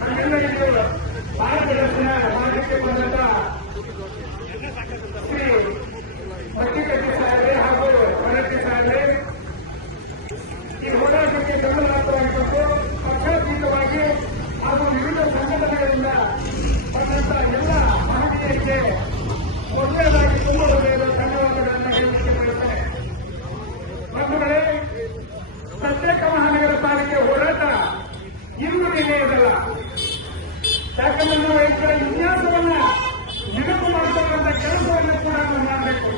ನಮ್ಮೆಲ್ಲರಿಗೂ ಮಾರ್ಗದರ್ಶನ ಮಾಡಲಿಕ್ಕೆ ಬಂದಂತ ಶ್ರೀ ಮಟ್ಟಿಕಟ್ಟಿ ಸಾಹೇಬ್ರೆ ಹಾಗೂ ಹೊರಟ್ಟಿ ಸಾಹೇಬ್ರೆ, ಈ ಹೋರಾಟಕ್ಕೆ ಬೆಂಬಲವಾಗಿದ್ದು ಪಕ್ಷಾತೀತವಾಗಿ ಹಾಗೂ ವಿವಿಧ ಸಂಘಟನೆಗಳಿಂದ ಬಂದಂತ ಎಲ್ಲ ಮಹನೀಯರಿಗೆ ಮೊದಲನೇದಾಗಿ ತುಂಬ ಹೃದಯದ ಧನ್ಯವಾದಗಳನ್ನು ಹೇಳಲಿಕ್ಕೆ ಬಯಸುತ್ತೇನೆ. ಬಂಧುಗಳೇ, ಪ್ರತ್ಯೇಕ ಮಹಾನಗರ ಪಾಲಿಕೆ ಹೋರಾಟ ಇಂದು ನಿನ್ನೆಯದಲ್ಲ. ಯಾಕಂದ್ರೆ ನಾವು ಇದರ ವಿನ್ಯಾಸವನ್ನ ನೆನಪು ಮಾಡಿಕೊಳ್ಳುವಂತ ಕೆಲಸವನ್ನು ಕೂಡ ನಾವು ಮಾಡಬೇಕು.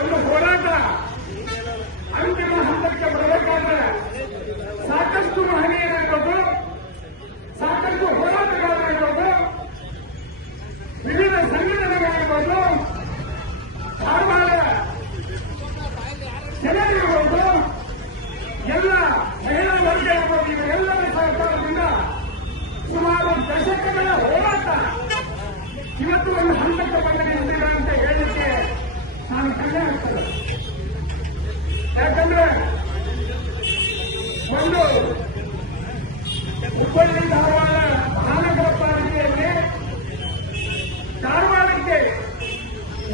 ಒಂದು ಹೋರಾಟ ಅಂತಿಮ ಹಂತಕ್ಕೆ ಬರಬೇಕಾದ್ರೆ ಸಾಕಷ್ಟು ಮಹನೀಯರಿರ್ಬೋದು, ಸಾಕಷ್ಟು ಹೋರಾಟಗಾರರಿರ್ಬೋದು, ವಿವಿಧ ಸಂಘಟನೆಗಳಿರ್ಬೋದು, ಧಾರವಾಡ ಜನರಿರ್ಬೋದು, ಎಲ್ಲ ಮಹಿಳಾ ವರ್ಗ ಇರ್ಬೋದು, ಇವೆಲ್ಲರ ಸಹಕಾರದಿಂದ ಸುಮಾರು ದಶಕಗಳ ಹೋರಾಟ ಇವತ್ತು ಒಂದು ಹಂತಕ್ಕೆ ಬಂದ ನಿಂತಿಲ್ಲ ಅಂತ ಹೇಳಲಿಕ್ಕೆ ನಾನು ಕಣ್ಣೆ ಆಗ್ತದೆ. ಯಾಕಂದ್ರೆ ಒಂದು ಹುಬ್ಬಳ್ಳಿ ಧಾರವಾಡ ಮಹಾನಗರ ಪಾಲಿಕೆಯಲ್ಲಿ ಧಾರವಾಡಕ್ಕೆ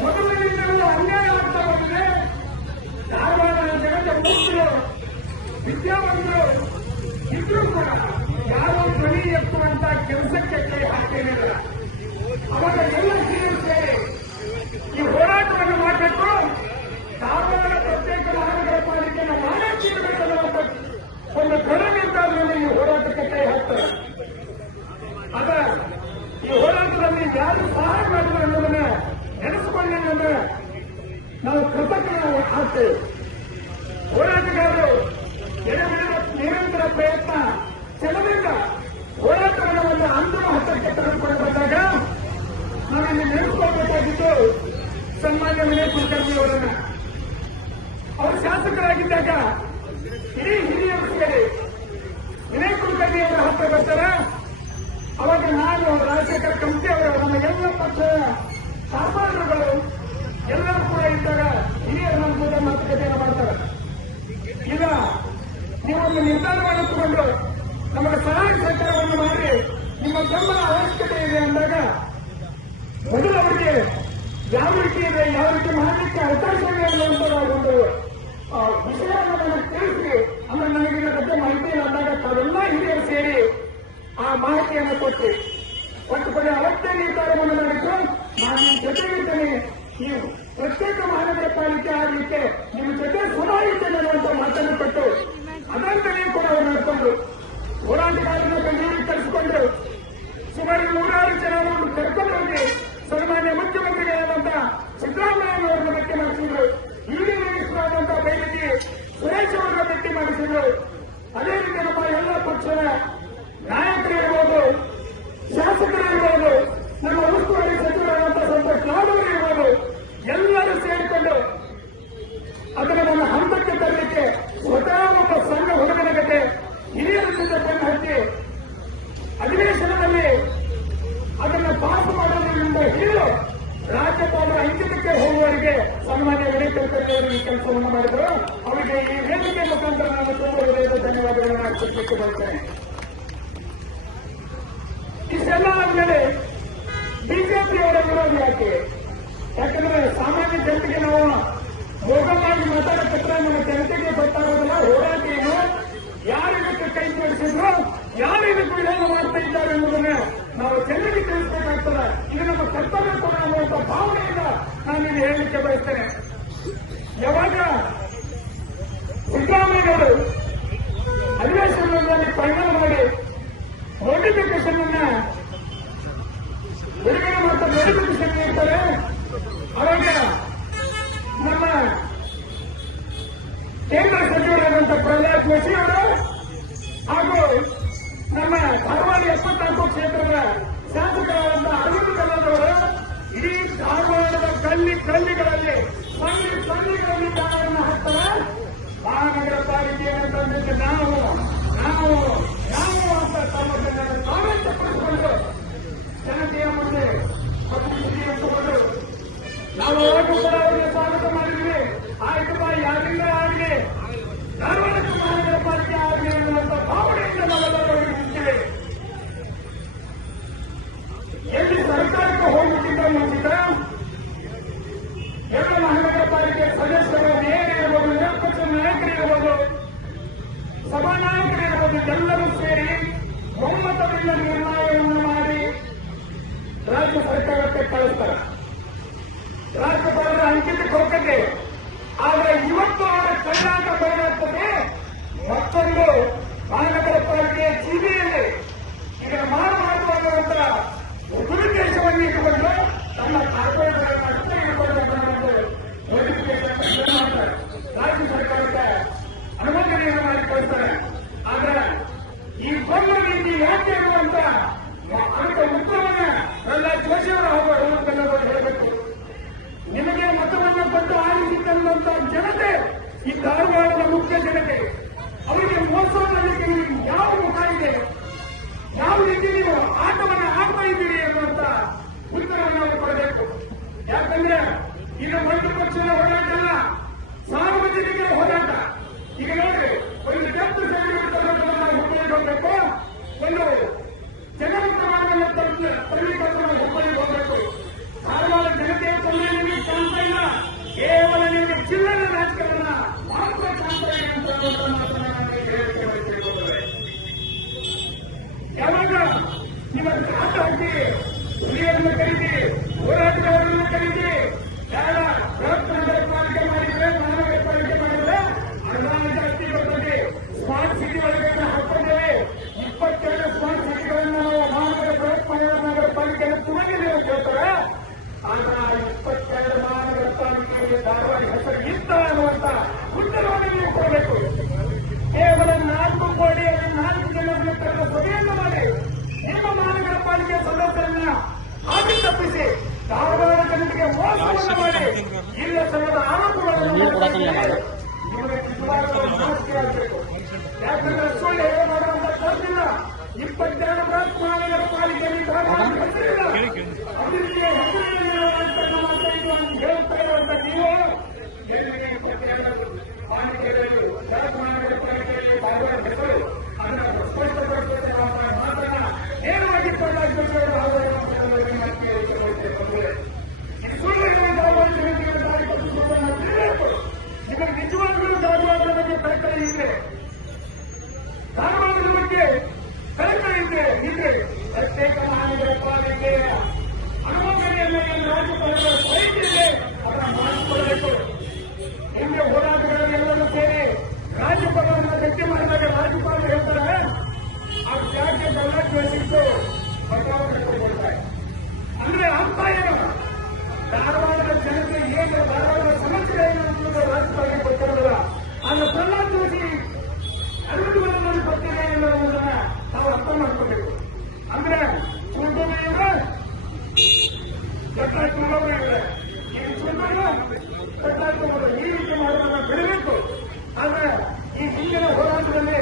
ಮೊದಲಿನಿಂದಲೂ ಅನ್ಯಾಯ ಆಗ್ತಾ ಬಂದಿದೆ. ಧಾರವಾಡ ಜನತೆ ಮುಖ್ಯರು ವಿದ್ಯಾವಂತರು ಇದ್ರೂ ಕೂಡ ಯಾರೋ ಧ್ವನಿ ಎತ್ತುವಂತ ಕೆಲಸಕ್ಕೆ ಕೈ ಹಾಕೇನಿಲ್ಲ. ಅವಾಗ ಎಲ್ಲ ಹಿರಿಯರು ಸೇರಿ ಈ ಹೋರಾಟವನ್ನು ಮಾಡಬೇಕು. ಧಾರವಾಡ ಪ್ರತ್ಯೇಕ ಮಹಾನಗರ ಪಾಲಿಕೆಯನ್ನು ಮಾಡೇ ತೀರಬೇಕನ್ನೋ ಒಂದು ದೃಢ ನಿರ್ಧಾರದಲ್ಲಿ ಈ ಹೋರಾಟಕ್ಕೆ ಕೈ ಹಾಕ್ತಾರೆ. ಅದ ಈ ಹೋರಾಟದಲ್ಲಿ ಯಾರು ಸಹಾಯ ಮಾಡಿದ್ರು ಅನ್ನೋದನ್ನ ನೆನೆಸಿಕೊಂಡಿಲ್ಲ ಅಂದ್ರೆ ನಾವು ಕೃತಜ್ಞ ಆಗ್ತೇವೆ. ಹೋರಾಟಗಾರರು ನಿರಂತರ ಪ್ರಯತ್ನ ಛಲದಿಂದ ಹೋರಾಟವನ್ನು ಒಂದು ಅಂತಿಮ ಹಂತಕ್ಕೆ ತೆಗೆದುಕೊಂಡು ಬಂದಾಗ ನಾವಿಲ್ಲಿ ನೆನೆಸಿಕೊಳ್ಳಬೇಕಾಗಿದ್ದು ಸನ್ಮಾನ್ಯ ವಿನಯ್ ಕುಲಕರ್ಣಿ ಅವರನ್ನ. ಅವರು ಶಾಸಕರಾಗಿದ್ದಾಗ ಇಡೀ ಹಿರಿಯರು ಸೇರಿ ವಿನಯ್ ಕುಲಕರ್ಣಿ ಅವರ ಹತ್ರ ಬರ್ತಾರೆ. ಅವಾಗ ನಾನು ರಾಜಶೇಖರ್ ಕಂಪ್ತಿ ಅವರು ನಮ್ಮ ಎಲ್ಲ ಪಕ್ಷದ ಸಾಮಾನ್ಯರುಗಳು ಎಲ್ಲರೂ ಕೂಡ ಇದ್ದಾಗ ಹಿರಿಯರು ನಮ್ಮ ಜೊತೆ ಮಾತುಕತೆಯನ್ನು ಮಾಡ್ತಾರೆ. ಈಗ ನೀವೊಂದು ನಿರ್ಧಾರವನ್ನು ತಗೊಂಡು ನಮಗೆ ಸಹಾಯ ಸಹಕಾರವನ್ನು ಮಾಡಿ ನಿಮ್ಮ ಬೆಂಬಲ ಅವಶ್ಯಕತೆ ಇದೆ ಅಂದಾಗ ಮೊದಲು ಅವರಿಗೆ ಯಾವ ರೀತಿ ಇದೆ, ಯಾವ ರೀತಿ ಮಾಡಲಿಕ್ಕೆ ಅವಕಾಶ ಇದೆ ಅನ್ನುವಂಥ ಒಂದು ವಿಷಯವನ್ನು ನನಗೆ ತಿಳಿಸಿ, ಅಂದ್ರೆ ನನಗೆ ಇದರ ಬಗ್ಗೆ ಮಾಹಿತಿ ಇಲ್ಲ ಅಂದಾಗ ತಾವೆಲ್ಲ ಹಿರಿಯರು ಸೇರಿ ಆ ಮಾಹಿತಿಯನ್ನು ಕೊಟ್ಟು ಒಂದು ಕಡೆ ಅವತ್ತೇ ನಿರ್ಧಾರವನ್ನು ಮಾಡಿದ್ದು ನಾನು ನಿಮ್ಮ ಜೊತೆಗಿದ್ದೇನೆ, ನೀವು ಪ್ರತ್ಯೇಕ ಮಹಾನಗರ ಪಾಲಿಕೆ ಆಗಲಿಕ್ಕೆ ನಿಮ್ಮ ಜೊತೆ ಸದಾ ಇದ್ದೇನೆ ಅನ್ನುವಂಥ ಮಾತನ್ನು ಕೊಟ್ಟು ಅದಂತೆಯೇ ಕೂಡ ಅವರು ನಡೆಕೊಂಡು ಹೋರಾಟಗಾರರನ್ನು ಬೆಂಗಳೂರಿಗೆ ಕರೆಸಿಕೊಂಡ್ರು. ಸುಮಾರು 106 ಜನರನ್ನು ಕರ್ಕೊಂಡು ಹೋಗಿ ಸನ್ಮಾನ್ಯ ಮುಖ್ಯಮಂತ್ರಿಗಳಾದಂತ ಸಿದ್ದರಾಮಯ್ಯನವರನ್ನು ಭೇಟಿ ಮಾಡಿಸಿದ್ರು. ಈಗಿನ ಮಿನಿಸ್ಟರಾದಂತ ಬೈರತಿ ಸುರೇಶ್ ಅವರನ್ನ ಭೇಟಿ ಮಾಡಿಸಿದ್ರು. ಅದೇ ರೀತಿ ನಮ್ಮ ಎಲ್ಲ ಪಕ್ಷದ ನಾಯಕರಿರ್ಬೋದು, ಶಾಸಕರಿರ್ಬೋದು, ನಮ್ಮ ಉಸ್ತುವಾರಿ ಸಚಿವರಾದಂತಹ ಸಂತೋಷ್ ಲಾಡ್ ಇರ್ಬೋದು, ಎಲ್ಲರೂ ಸೇರಿಕೊಂಡು ಅದನ್ನು ನಮ್ಮ ಹಂತಕ್ಕೆ ತರಲಿಕ್ಕೆ ಸ್ವತಃ ಒಬ್ಬ ಸಣ್ಣ ಹುಡುಗನ ಜೊತೆ ಹಿರಿಯರ ಜೊತೆ ಬೆನ್ನು ಹಚ್ಚಿ ಅಧಿವೇಶನದಲ್ಲಿ ಅದನ್ನು ಪಾಸ್ ಮಾಡೋದ್ರಿಂದ ಹಿಡಿದು ರಾಜ್ಯಪಾಲರ ಅಂಕಿತಕ್ಕೆ ಹೋಗುವವರಿಗೆ ಸನ್ಮಾನ್ಯ ವಿನಯ್ ಕುಲಕರ್ಣಿ ಅವರು ಈ ಕೆಲಸವನ್ನು ಮಾಡಿದರು. ಅವರಿಗೆ ಈ ವೇದಿಕೆ ಮುಖಾಂತರ ನಾನು ತುಂಬ ಹೃದಯದ ಧನ್ಯವಾದಗಳನ್ನು ಅರ್ಪಿಸಲಿಕ್ಕೆ ಬರ್ತೇನೆ. ಇಷ್ಟೆಲ್ಲ ಆದ್ಮೇಲೆ ಬಿಜೆಪಿಯವರ ವಿರೋಧ ಯಾಕೆ? ಯಾಕಂದ್ರೆ ಸಾಮಾನ್ಯ ಜನತೆಗೆ ನಾವು ಭೋಗವಾಗಿ ಮಾತಾಡೋದಕ್ಕೆ ನಮ್ಮ ಜನತೆಗೆ ಗೊತ್ತಾಗೋದಿಲ್ಲ ಹೋರಾಟ ಏನು, ಯಾರು ಇದಕ್ಕೆ ಕೈ ಜೋಡಿಸಿದ್ರು, ಯಾರು ಇದಕ್ಕೆ ವಿರೋಧ ಮಾಡ್ತಾ ಇದ್ದಾರೆ ಎಂಬುದನ್ನ ನಾವು ಜನರಿಗೆ ತಿಳಿಸಬೇಕಾಗ್ತದೆ. ಇದು ನಮ್ಮ ಕರ್ತವ್ಯ ಕೂಡ ಅನ್ನುವಂಥ ಭಾವನೆಯಿಂದ ನಾನು ಇದು ಹೇಳಲಿಕ್ಕೆ ಬಯಸ್ತೇನೆ. ಯಾವಾಗ ಸಿದ್ದರಾಮಯ್ಯನವರು ಅಧಿವೇಶನದಲ್ಲಿ ಫೈನಲ್ ಮಾಡಿ ನೋಟಿಫಿಕೇಶನ್ ಅನ್ನ ಬಿಡುಗಡೆ ಮಾಡ್ತಾ ನೋಟಿಫಿಕೇಶನ್ ನೀಡ್ತಾರೆ, ಅವಾಗ ನಮ್ಮ ಕೇಂದ್ರ ಸಚಿವರಾದಂಥ ಪ್ರಹ್ಲಾದ್ ಜೋಶಿ ಅವರು ಹಾಗೂ ನಮ್ಮ ಧಾರವಾಡ 74 ಕ್ಷೇತ್ರದ ಶಾಸಕರಾದಂಥ ಅರವಿಂದ್ ಕಲ್ಲದವರು ಇಡೀ ಧಾರವಾಡದ ಗಲ್ಲಿಗಳಲ್ಲಿ ಸನ್ನಿಗಳಲ್ಲಿ ಜಾಗವನ್ನು ಹಾಕ್ತಾರೆ. ಮಹಾನಗರ ಪಾಲಿಕೆ ಅಂತಂದ್ರೆ ನಾವು ಅಂತ ತಮ್ಮದನ್ನು ತಾವೇ ತಪ್ಪಿಸಿಕೊಂಡು ಜನತೆಯ ಮುಂದೆ ತಗೊಂಡು ನಾವು ಯಾವಾಗೂ ಕೂಡ ಅವರಿಗೆ ಸ್ವಾಗತ ಮಾಡಿದ್ವಿ. ಆಯ್ತು ಬಾ, ಯಾರಿಂದ ಆಗಲಿ ಧಾರವಾಡ ಮಹಾನಗರ ಪಾಲಿಕೆ ಆಗಲಿ ಅನ್ನುವಂಥ ಭಾವನೆಯಿಂದ ನಾವೆಲ್ಲರೂ ನಿಂತಿವೆ. ಯಾಕೆ ಅನ್ನುವಂತ ಉತ್ತರವನ್ನ ಪ್ರಹ್ಲಾದ್ ಜೋಶಿ ಅವರು ಹೇಳಬೇಕು. ನಿಮಗೆ ಮತವನ್ನು ಕೊಟ್ಟು ಆರಿಸಿಕೊಂಡಂತ ಜನತೆ ಈ ಧಾರವಾಡದ ಮುಖ್ಯ ಜನತೆ, ಅವರಿಗೆ ಮೋಸ ಮಾಡಲಿಕ್ಕೆ ಯಾವ ಮುಖ ಇದೆ, ಯಾವ ರೀತಿ ನೀವು ಆಟವನ್ನು ಆಡ್ತಾ ಇದ್ದೀರಿ ಅನ್ನುವಂತ ಉತ್ತರವನ್ನು ನಾವು ಕೊಡಬೇಕು. ಯಾಕಂದ್ರೆ ಈಗ ಒಂದು ಪಕ್ಷದ ಹೋರಾಟ ಅಲ್ಲ, ಸಾರ್ವಜನಿಕರ ಹೋರಾಟ. ಈಗ ನೋಡಿ, ಒಂದು ಡೆಪ್ತ್ ಸರ್ಟಿಫಿಕೇಟ್ ನಾವು ಹುಬ್ಬಳ್ಳಿಗೆ ಹೋಗಬೇಕು, ಒಂದು ಜನಮುಕ್ತವಾದ ತರಲಿಕ್ಕೆ ನಾವು ಹುಬ್ಬಳ್ಳಿಗೆ ಹೋಗಬೇಕು. ಧಾರವಾಡ ಜನತೆಯ ತೊಂದರೆ ಕಾಣ್ತಾ ಇಲ್ಲ, ಕೇವಲ ನಿಮಗೆ ಚಿಲ್ಲರೆ ರಾಜಕಾರಣ ಮಾತ್ರ ಕಾಣ್ತಾ ಇದೆ ಅಂತ ಮಾತನ್ನ ಹೇಳಿಕೆ ಮಾಡಿಕೊಳ್ಳುತ್ತದೆ. ಯಾವಾಗ ಇವತ್ತು ಆಟ ಹಾಕಿ ಹುಲಿಯನ್ನು ಕರೀತಿ, ಹೋರಾಟಗಾರರನ್ನು ಕರೀತಿ, ಯಾರ ಬೃಹತ್ ನಗರ ಪಾಲಿಕೆ ಮಾಡಿದ್ರೆ, ಮಹಾನಗರ ಪಾಲಿಕೆ ಮಾಡಿದ್ರೆ ಅನುದಾನ ಜಾಸ್ತಿ ಬರ್ತದೆ. ಸ್ಮಾರ್ಟ್ ಸಿಟಿ ಒಳಗೆ ಹಾಕೊಂಡಿದ್ದೇವೆ. 22 ಸ್ಮಾರ್ಟ್ ಸಿಟಿಗಳನ್ನು ನಾವು ಮಹಾನಗರ ಬೃಹತ್ ನಗರ ಪಾಲಿಕೆಯನ್ನು ತುಮಗಿರಿ ಅಂತ ಹೇಳ್ತಾರೆ. ಆಗ 22 ಮಹಾನಗರ ಪಾಲಿಕೆಗೆ ಧಾರವಾಡ ಹೆಸರು ಇತ್ತ ಅನ್ನುವಂತ ಉತ್ತರವನ್ನು ನೀವು ಕೊಡಬೇಕು. ಕೇವಲ 4 ಕೋಟಿ 4 ಜನರನ್ನು ಕರೆದ ಸಭೆಯನ್ನು ಮಾಡಿ ನಿಮ್ಮ ಮಹಾನಗರ ಪಾಲಿಕೆ ಸದಸ್ಯರನ್ನ ಹಾಕಿ ತಪ್ಪಿಸಿ ಧಾರವಾಡ ಜನತೆಗೆ ಮೋಸವನ್ನು ಮಾಡಿ ಇಲ್ಲ ಸಲ್ಲದ ಆರೋಪಗಳನ್ನು ನಿಮಗೆ ನಿಜವಾಗಲೂ ನಾಚಿಕೆ ಆಗಬೇಕು. ಯಾಕಂದ್ರೆ ಸುಳ್ಳು ಹೇಳೋ ಮಾಡುವಂತ ತಪ್ಪಿಲ್ಲ. 22 ಬೃಹತ್ ಮಹಾನಗರ ಪಾಲಿಕೆಯಲ್ಲಿ ಧಾರವಾಡ ಹೆಸರಿಲ್ಲ, ಅಭಿವೃದ್ಧಿಯ ಹೆಸರಿನಲ್ಲಿ ರಾಜಕಾರಣ ಮಾಡ್ತಾ ಇದ್ದು ಅಂತ ಹೇಳ್ತಾ ಇರುವಂತ ನೀವು ಪಾಲಿಕೆಯಲ್ಲಿ ಬೃಹತ್ ಮಹಾನಗರ ಪಾಲಿಕೆಯಲ್ಲಿ ಧಾರವಾಡ ಹೆಸರು ಅದನ್ನು ಸ್ಪಷ್ಟಪಡಿಸುವ ಮಾತನ್ನ ನೇರವಾಗಿ ಪ್ರಹ್ಲಾದ್ ಜೋಶಿ ಅವರು ಇದು ಸುಳ್ಳು ಧಾರವಾಡ ಜನತೆಗೆ ದಾರಿ ತಪ್ಪಿಸುವುದನ್ನು ತಿಳಿಯಬೇಕು. ನಿಮಗೆ ನಿಜವಾಗಲೂ ಧಾರವಾಡದ ಬಗ್ಗೆ ಕಳಕಳಿ ಇದೆ, ಧಾರವಾಡದ ಬಗ್ಗೆ ಕಳಕಳಿ ಇದೆ, ಪ್ರತ್ಯೇಕ ಮಹಾನಗರ ಪಾಲಿಕೆಯ ಅನುಮೋದನೆಯನ್ನು ರಾಜ್ಯಪಾಲರ ಸೈಟ್ ಇದೆ, ಅದನ್ನು ಮಾಡಿಕೊಳ್ಳಬೇಕು. ಹಿಂದೆ ಹೋರಾಟಗಾರರೆಲ್ಲರೂ ಸೇರಿ ರಾಜ್ಯಪಾಲರನ್ನು ಗಟ್ಟಿ ಮಾಡಿದಾಗ ರಾಜ್ಯಪಾಲರು ಹೇಳ್ತಾರೆ, ಆ ಯಾಕೆ ಪ್ರಹ್ಲಾದ್ ಜೋಶಿಟ್ಟು ಕೊಡ್ತಾರೆ ಅಂದ್ರೆ ಅರ್ಥ ಏನು? ಧಾರವಾಡದ ಜನತೆ ಏನು, ಧಾರವಾಡದ ಸಮಸ್ಯೆ ಏನು ಅಂತ ರಾಜ್ಯಪಾಲರಿಗೆ ಗೊತ್ತಿರಲಿಲ್ಲ. ಆದ್ರೆ ಪ್ರಹ್ಲಾದ್ ಜೋಶಿ ಅಭಿವೃದ್ಧಿ ಗೊತ್ತಿದೆ ಎನ್ನುವುದನ್ನ ನಾವು ಅರ್ಥ ಮಾಡ್ಕೋಬೇಕು. ಅಂದ್ರೆ ಚುನಾವಣೆಯಿಂದ ಚುನಾವಣೆ ಈ ಚುನಾವಣೆ ಈ ರೀತಿ ಮಾಡೋದನ್ನ ಬಿಡಬೇಕು. ಆದ್ರೆ ಈ ಹಿಂದಿನ ಹೋರಾಟದಲ್ಲಿ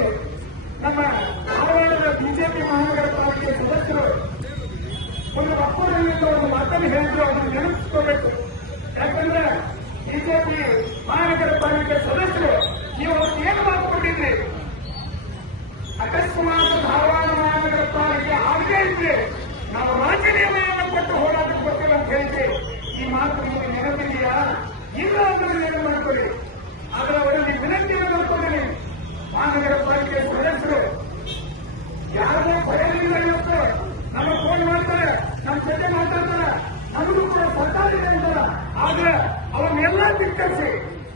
ನಮ್ಮ ಧಾರವಾಡದ ಬಿಜೆಪಿ ಮಹಾನಗರ ಪಾಲಿಕೆ ಸದಸ್ಯರು ಒಂದು ಒಪ್ಪಂದದಿಂದ ಒಂದು ಮಾತನ್ನು ಹೇಳಿದ್ರು, ಅದನ್ನು ನೆನಪಿಸ್ಕೋಬೇಕು. ಯಾಕಂದ್ರೆ ಬಿಜೆಪಿ ಮಹಾನಗರ ಪಾಲಿಕೆ ಸದಸ್ಯರು ನೀವು ಏನು ಮಾಡಿಕೊಂಡಿದ್ರಿ, ಅಕಸ್ಮಾತ್ ಧಾರವಾಡ ಮಹಾನಗರ ಪಾಲಿಕೆ ಆಗೇ ಇದ್ರೆ ನಾವು ರಾಜೀನಾಮೆಯನ್ನು ಕೊಟ್ಟು ಹೋರಾಟಕ್ಕೆ ಬರ್ತೀವಿ ಅಂತ ಹೇಳಿದ್ರಿ. ಈ ಮಾತು ನಿಮಗೆ ನೆನಪಿದೆಯಾ? ಇಲ್ಲ ಅಂದ್ರೆ ಏನು ಮಾಡ್ಕೊಳ್ಳಿ. ಆದ್ರೆ ಅವರಲ್ಲಿ ವಿನಂತಿಯನ್ನು ಮಾಡ್ಕೊಂಡಿರಿ. ಮಹಾನಗರ ಪಾಲಿಕೆ ಸದಸ್ಯರು ಯಾರಿಗೂ ಭಯವಿಲ್ಲ. ಇವತ್ತು ನಮ್ಮ ಫೋನ್ ಮಾಡ್ತಾರೆ, ನಮ್ಮ ಜೊತೆ ಮಾತಾಡ್ತಾರೆ, ನಮಗೂ ಕೂಡ ಸರ್ಕಾರ ಇದೆ ಅಂತಾರೆ. ಆದ್ರೆ ಅವನ್ನೆಲ್ಲ ಧಿಕ್ಕರಿಸಿ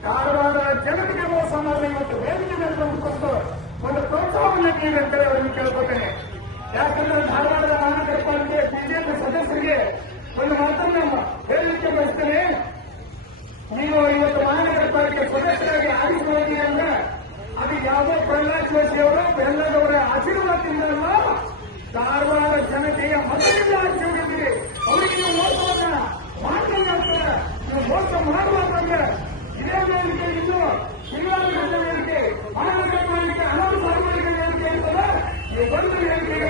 ಧಾರವಾಡ ಜನತೆಗೆ ಮೋಸ ಮಾಡಿ ಇವತ್ತು ವೇದಿಕೆ ಮೇಲೆ ತಂದುಕೊಂಡು ಒಂದು ಪ್ರೋತ್ಸಾಹವನ್ನು ನೀಡಿ ಅಂತ ಅವರನ್ನು ಕೇಳ್ಕೊತೇನೆ. ಯಾಕಂದ್ರೆ ಧಾರವಾಡದ ಮಹಾನಗರ ಪಾಲಿಕೆ ಬಿಜೆಪಿ ಸದಸ್ಯರಿಗೆ ಒಂದು ಮಾತನ್ನು ಹೇಳಲಿಕ್ಕೆ ಬಯಸ್ತೇನೆ. ನೀವು ಇವತ್ತು ಮಹಾನಗರ ಪಾಲಿಕೆ ಸದಸ್ಯರಾಗಿ ಆರಿಸಿಕೊಳ್ಳಿ ಅಂದ್ರೆ ಅದು ಯಾವುದೋ ಪ್ರಹ್ಲಾದ್ ಜೋಶಿ ಅವರು ಬೆಲ್ಲದವರ ಆಶೀರ್ವಾದದಿಂದ ಅಲ್ಲ, ಧಾರವಾಡ ಜನತೆಯ ಮತದಿಂದ ಆರಿಸಿಕೊಂಡಿದ್ದೀರಿ. ಅವರಿಗೆ ನೀವು ಮೋಸವನ್ನ ಮಾಡ್ತಾರೆ. ನೀವು ಮೋಸ ಮಾಡುವಂತಂದ್ರೆ ಇದೇ ವೇದಿಕೆ ಇನ್ನು ಜಿಲ್ಲಾಡಳಿತ ವೇದಿಕೆ, ಮಹಾನಗರ ಪಾಲಿಕೆ ಹಲವು ಸಾರ್ವಜನಿಕ ವೇದಿಕೆ ಇರ್ತದೆ. ನೀವು ಬಂದು ವೇದಿಕೆಗೆ